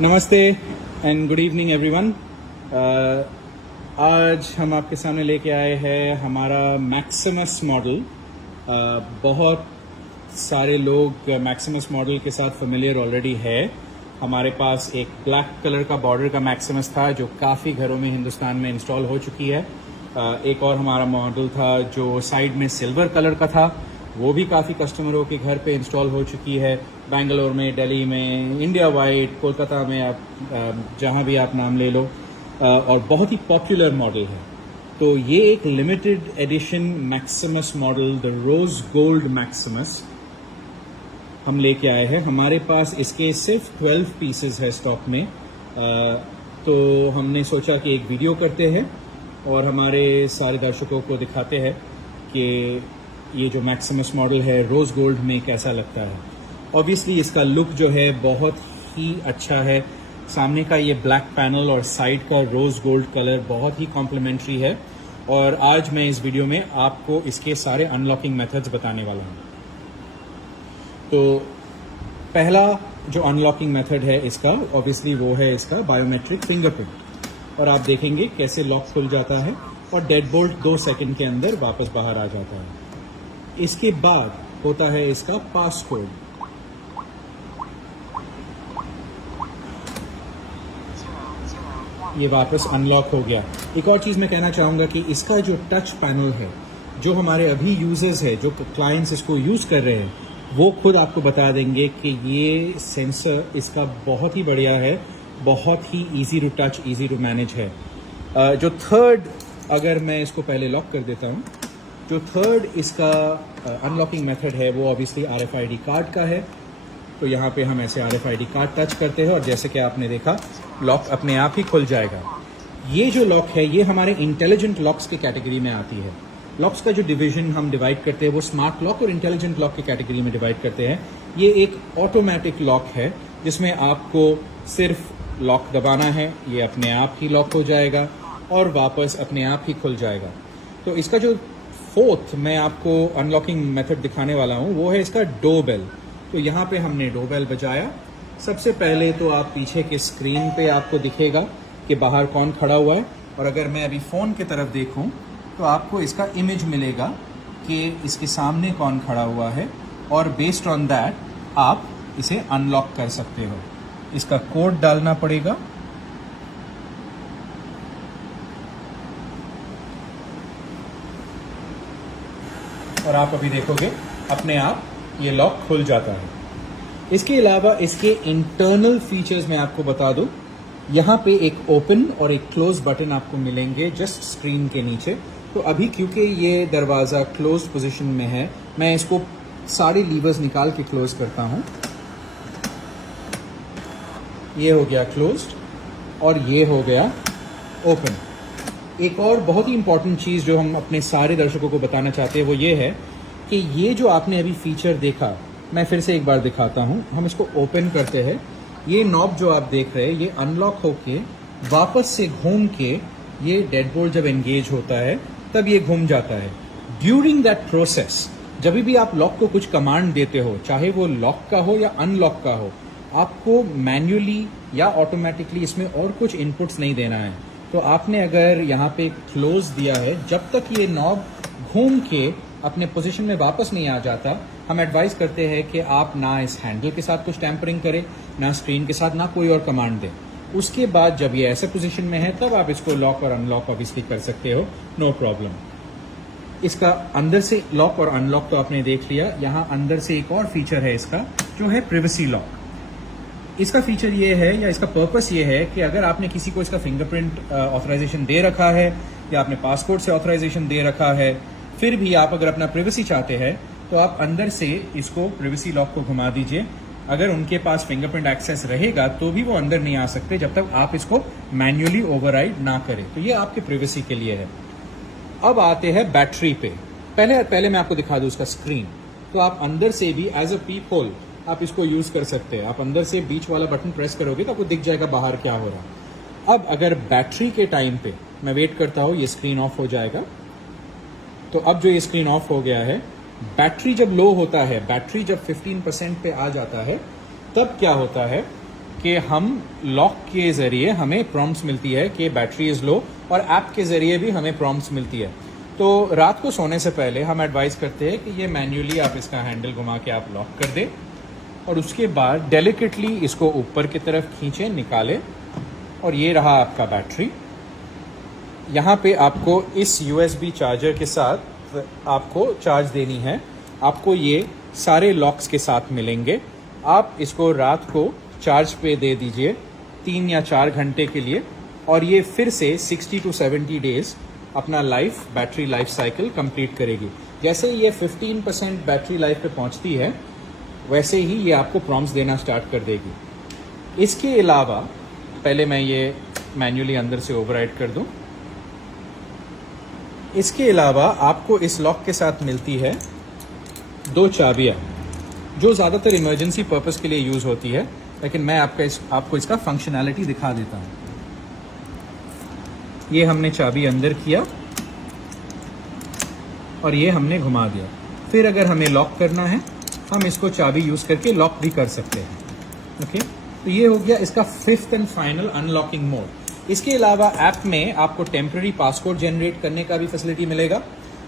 नमस्ते and good evening everyone. आज हम आपके सामने लेके आए हैं हमारा मैक्सिमस मॉडल। बहुत सारे लोग मैक्सिमस मॉडल के साथ फेमिलियर ऑलरेडी है। हमारे पास एक ब्लैक कलर का बॉर्डर का मैक्सिमस था जो काफ़ी घरों में हिंदुस्तान में इंस्टॉल हो चुकी है। एक और हमारा मॉडल था जो साइड में सिल्वर कलर का था, वो भी काफ़ी कस्टमरों के घर पे इंस्टॉल हो चुकी है। बेंगलोर में, दिल्ली में, इंडिया वाइड, कोलकाता में, आप जहाँ भी आप नाम ले लो, और बहुत ही पॉपुलर मॉडल है। तो ये एक limited edition Maximus model, the rose gold Maximus, हम लेके आए हैं। हमारे पास इसके सिर्फ 12 पीसेस है स्टॉक में। तो हमने सोचा कि एक वीडियो करते हैं और हमारे सारे दर्शकों को दिखाते हैं कि ये जो मैक्सिमस मॉडल है रोज गोल्ड में कैसा लगता है। ऑब्वियसली इसका लुक जो है बहुत ही अच्छा है। सामने का ये ब्लैक पैनल और साइड का रोज गोल्ड कलर बहुत ही कॉम्प्लीमेंट्री है। और आज मैं इस वीडियो में आपको इसके सारे अनलॉकिंग मेथड्स बताने वाला हूँ। तो पहला जो अनलॉकिंग मेथड है इसका, ऑब्वियसली वो है इसका बायोमेट्रिक फिंगरप्रिंट। और आप देखेंगे कैसे लॉक खुल जाता है और डेडबोल्ट 2 सेकंड के अंदर वापस बाहर आ जाता है। इसके बाद होता है इसका पासकोड। ये वापस अनलॉक हो गया। एक और चीज़ मैं कहना चाहूँगा कि इसका जो टच पैनल है, जो हमारे अभी यूजर्स है, जो क्लाइंट्स इसको यूज़ कर रहे हैं, वो खुद आपको बता देंगे कि ये सेंसर इसका बहुत ही बढ़िया है, बहुत ही easy to touch, easy to manage है। जो थर्ड, अगर मैं इसको पहले लॉक कर देता हूँ, जो थर्ड इसका अनलॉकिंग मेथड है वो ऑब्वियसली RFID कार्ड का है। तो यहाँ पे हम ऐसे RFID कार्ड टच करते हैं और जैसे कि आपने देखा लॉक अपने आप ही खुल जाएगा। ये जो लॉक है ये हमारे इंटेलिजेंट लॉक्स की कैटेगरी में आती है। लॉक्स का जो डिवीजन हम डिवाइड करते हैं वो स्मार्ट लॉक और इंटेलिजेंट लॉक की कैटेगरी में डिवाइड करते हैं। ये एक ऑटोमेटिक लॉक है जिसमें आपको सिर्फ लॉक दबाना है, ये अपने आप ही लॉक हो जाएगा और वापस अपने आप ही खुल जाएगा। तो इसका जो फोर्थ मैं आपको अनलॉकिंग मेथड दिखाने वाला हूँ वो है इसका डोरबेल। तो यहाँ पे हमने डोरबेल बजाया। सबसे पहले तो आप पीछे के स्क्रीन पे आपको दिखेगा कि बाहर कौन खड़ा हुआ है, और अगर मैं अभी फ़ोन की तरफ देखूँ तो आपको इसका इमेज मिलेगा कि इसके सामने कौन खड़ा हुआ है, और बेस्ड ऑन दैट आप इसे अनलॉक कर सकते हो। इसका कोड डालना पड़ेगा। और आप अभी देखोगे अपने आप ये लॉक खुल जाता है। इसके अलावा इसके इंटरनल फीचर्स मैं आपको बता दूं, यहाँ पे एक ओपन और एक क्लोज बटन आपको मिलेंगे जस्ट स्क्रीन के नीचे। तो अभी क्योंकि ये दरवाज़ा क्लोज पोजीशन में है, मैं इसको सारे लीवर्स निकाल के क्लोज करता हूँ। ये हो गया क्लोज्ड और ये हो गया ओपन। एक और बहुत ही इंपॉर्टेंट चीज़ जो हम अपने सारे दर्शकों को बताना चाहते हैं वो ये है कि ये जो आपने अभी फीचर देखा, मैं फिर से एक बार दिखाता हूँ। हम इसको ओपन करते हैं। ये नॉब जो आप देख रहे हैं ये अनलॉक होके वापस से घूम के, ये डेडबोल्ट जब एंगेज होता है तब ये घूम जाता है। ड्यूरिंग दैट प्रोसेस जब भी आप लॉक को कुछ कमांड देते हो, चाहे वो लॉक का हो या अनलॉक का हो, आपको मैन्युअली या ऑटोमेटिकली इसमें और कुछ इनपुट्स नहीं देना है। तो आपने अगर यहाँ पे क्लोज दिया है, जब तक ये नॉब घूम के अपने पोजीशन में वापस नहीं आ जाता, हम एडवाइस करते हैं कि आप ना इस हैंडल के साथ कुछ टैंपरिंग करें, ना स्क्रीन के साथ, ना कोई और कमांड दें। उसके बाद जब ये ऐसे पोजीशन में है तब आप इसको लॉक और अनलॉक ऑब्वियसली कर सकते हो, नो प्रॉब्लम। इसका अंदर से लॉक और अनलॉक तो आपने देख लिया। यहाँ अंदर से एक और फीचर है इसका, जो है प्रिवेसी लॉक। इसका फीचर ये है, या इसका पर्पस ये है कि अगर आपने किसी को इसका फिंगरप्रिंट ऑथराइजेशन दे रखा है या आपने पासपोर्ट से ऑथराइजेशन दे रखा है, फिर भी आप अगर अपना प्रिवेसी चाहते हैं तो आप अंदर से इसको प्रिवेसी लॉक को घुमा दीजिए। अगर उनके पास फिंगरप्रिंट एक्सेस रहेगा तो भी वो अंदर नहीं आ सकते जब तक आप इसको मैन्युअली ओवरराइड ना करें। तो ये आपके प्रिवेसी के लिए है। अब आते हैं बैटरी पे। पहले मैं आपको दिखा दूं उसका स्क्रीन। तो आप अंदर से भी एज अ पीप होल आप इसको यूज कर सकते हैं। आप अंदर से बीच वाला बटन प्रेस करोगे तो आपको दिख जाएगा बाहर क्या हो रहा है। अब अगर बैटरी के टाइम पे मैं वेट करता हूँ, ये स्क्रीन ऑफ हो जाएगा। तो अब जो ये स्क्रीन ऑफ हो गया है, बैटरी जब लो होता है, बैटरी जब 15% पे आ जाता है, तब क्या होता है कि हम लॉक के ज़रिए हमें प्रॉम्प्ट्स मिलती है कि बैटरी इज़ लो, और ऐप के ज़रिए भी हमें प्रॉम्प्ट्स मिलती है। तो रात को सोने से पहले हम एडवाइस करते हैं कि ये मैन्युअली आप इसका हैंडल घुमा के आप लॉक कर दें, और उसके बाद डेलिकेटली इसको ऊपर की तरफ खींचें, निकालें, और ये रहा आपका बैटरी। यहाँ पे आपको इस USB चार्जर के साथ आपको चार्ज देनी है। आपको ये सारे लॉक्स के साथ मिलेंगे। आप इसको रात को चार्ज पे दे दीजिए 3 या 4 घंटे के लिए, और ये फिर से 60 to 70 डेज अपना बैटरी लाइफ साइकिल कंप्लीट करेगी। जैसे ये 15% बैटरी लाइफ पे पहुंचती है, वैसे ही ये आपको प्रॉम्प्ट्स देना स्टार्ट कर देगी। इसके अलावा पहले मैं ये मैन्युअली अंदर से ओवरराइड कर दूं। इसके अलावा आपको इस लॉक के साथ मिलती है 2 चाबियाँ, जो ज़्यादातर इमरजेंसी पर्पस के लिए यूज़ होती है, लेकिन मैं आपको इसका फंक्शनैलिटी दिखा देता हूँ। ये हमने चाबी अंदर किया और ये हमने घुमा दिया। फिर अगर हमें लॉक करना है, हम इसको चाबी यूज़ करके लॉक भी कर सकते हैं। ओके, तो ये हो गया इसका 5th and final unlocking mode. इसके अलावा ऐप में आपको टेम्प्रेरी पासकोड जनरेट करने का भी फैसिलिटी मिलेगा।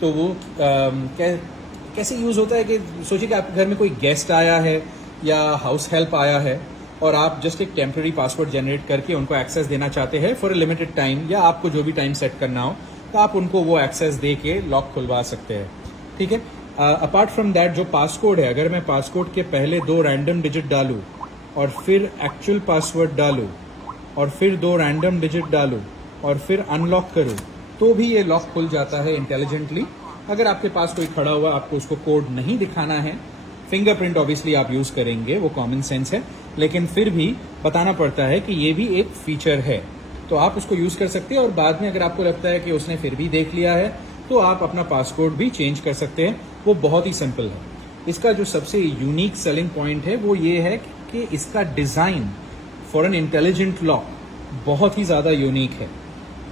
तो वो कैसे यूज़ होता है कि सोचिए कि आपके घर में कोई गेस्ट आया है या हाउस हेल्प आया है, और आप जस्ट एक टेम्प्रेरी पासवर्ड जनरेट करके उनको एक्सेस देना चाहते हैं फॉर अ लिमिटेड टाइम, या आपको जो भी टाइम सेट करना हो, तो आप उनको वो एक्सेस दे के लॉक खुलवा सकते हैं। ठीक है। अपार्ट फ्रॉम दैट, जो पासकोड है, अगर मैं पासकोड के पहले 2 रैंडम डिजिट डालूँ और फिर एक्चुअल पासवर्ड डालूँ और फिर 2 रैंडम डिजिट डालूँ और फिर अनलॉक करूँ, तो भी ये लॉक खुल जाता है इंटेलिजेंटली। अगर आपके पास कोई खड़ा हुआ, आपको उसको कोड नहीं दिखाना है, फिंगरप्रिंट ऑब्वियसली आप यूज़ करेंगे, वो कॉमन सेंस है, लेकिन फिर भी बताना पड़ता है कि ये भी एक फीचर है, तो आप उसको यूज़ कर सकते हैं। और बाद में अगर आपको लगता है कि उसने फिर भी देख लिया है, तो आप अपना पासकोड भी चेंज कर सकते हैं। वो बहुत ही सिंपल है। इसका जो सबसे यूनिक सेलिंग पॉइंट है वो ये है कि इसका design for an intelligent lock बहुत ही ज़्यादा यूनिक है।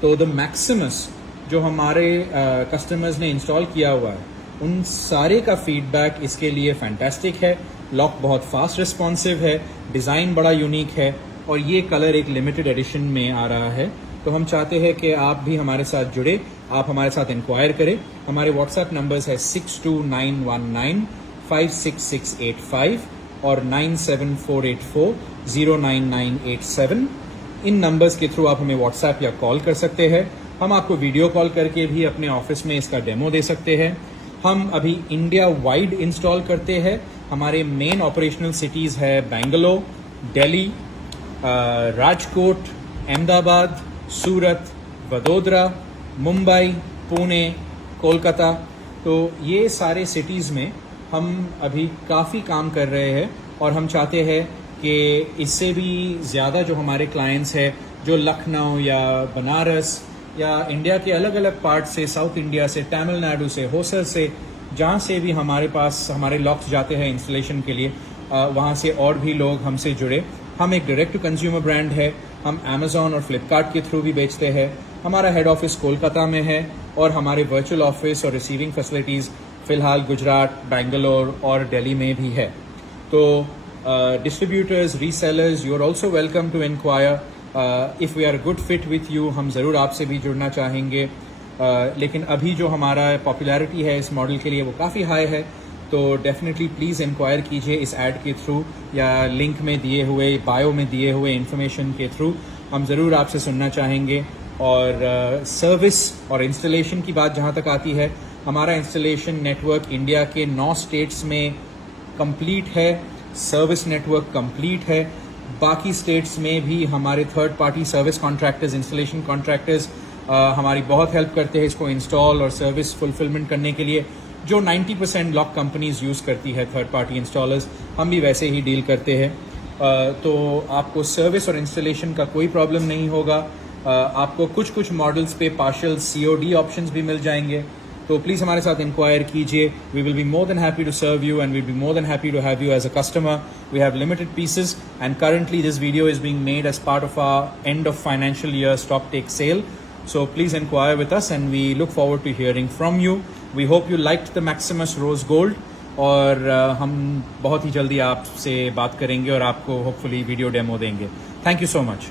तो द मैक्सिमस जो हमारे कस्टमर्स ने इंस्टॉल किया हुआ है, उन सारे का फीडबैक इसके लिए फैंटास्टिक है। लॉक बहुत फास्ट रिस्पॉन्सिव है, डिज़ाइन बड़ा यूनिक है, और ये कलर एक लिमिटेड एडिशन में आ रहा है। तो हम चाहते हैं कि आप भी हमारे साथ जुड़े, आप हमारे साथ इंक्वायर करें। हमारे व्हाट्सएप नंबर्स है 6291956685 और 9748409987। इन नंबर्स के थ्रू आप हमें व्हाट्सएप या कॉल कर सकते हैं। हम आपको वीडियो कॉल करके भी अपने ऑफिस में इसका डेमो दे सकते हैं। हम अभी इंडिया वाइड इंस्टॉल करते हैं। हमारे मेन ऑपरेशनल सिटीज़ है बेंगलोर, दिल्ली, राजकोट, अहमदाबाद, सूरत, वडोदरा, मुंबई, पुणे, कोलकाता। तो ये सारे सिटीज़ में हम अभी काफ़ी काम कर रहे हैं, और हम चाहते हैं कि इससे भी ज़्यादा जो हमारे क्लाइंट्स हैं, जो लखनऊ या बनारस या इंडिया के अलग अलग पार्ट से, साउथ इंडिया से, तमिलनाडु से, होसर से, जहाँ से भी हमारे पास हमारे लॉक्स जाते हैं इंस्टॉलेशन के लिए, वहाँ से और भी लोग हमसे जुड़े। हम एक डायरेक्ट टू कंज्यूमर ब्रांड है। हम अमेजॉन और फ्लिपकार्ट के थ्रू भी बेचते हैं। हमारा हेड ऑफिस कोलकाता में है, और हमारे वर्चुअल ऑफिस और रिसीविंग फैसिलिटीज़ फ़िलहाल गुजरात, बेंगलोर और दिल्ली में भी है। तो distributors, resellers, you are also welcome to enquire. If we are good fit with you, हम ज़रूर आपसे भी जुड़ना चाहेंगे। लेकिन अभी जो हमारा पॉपुलैरिटी है इस मॉडल के लिए वो काफ़ी हाई है, तो डेफिनेटली प्लीज़ इंक्वायर कीजिए इस ऐड के थ्रू या लिंक में दिए हुए, बायो में दिए हुए इन्फॉर्मेशन के थ्रू। हम ज़रूर आपसे सुनना चाहेंगे। और सर्विस और इंस्टॉलेशन की बात जहाँ तक आती है, हमारा इंस्टॉलेशन नेटवर्क इंडिया के 9 स्टेट्स में कंप्लीट है। सर्विस नेटवर्क कंप्लीट है। बाकी स्टेट्स में भी हमारे third party service contractors, installation contractors हमारी बहुत हेल्प करते हैं इसको इंस्टॉल और सर्विस फुलफिलमेंट करने के लिए। जो 90% लॉक कंपनीज यूज़ करती है थर्ड पार्टी इंस्टॉलर्स, हम भी वैसे ही डील करते हैं। तो आपको सर्विस और इंस्टॉलेशन का कोई प्रॉब्लम नहीं होगा। आपको कुछ मॉडल्स पे पार्शियल COD ऑप्शंस भी मिल जाएंगे। तो प्लीज़ हमारे साथ इंक्वायर कीजिए। We will be more than happy to serve you and we will be more than happy to have you as a customer. We have limited pieces and currently this video is being made as part of our end of financial year stock take sale. So please inquire with us and we look forward to hearing from you. We hope you liked the Maximus Rose Gold. और हम बहुत ही जल्दी आपसे बात करेंगे और आपको hopefully video demo देंगे। Thank you so much.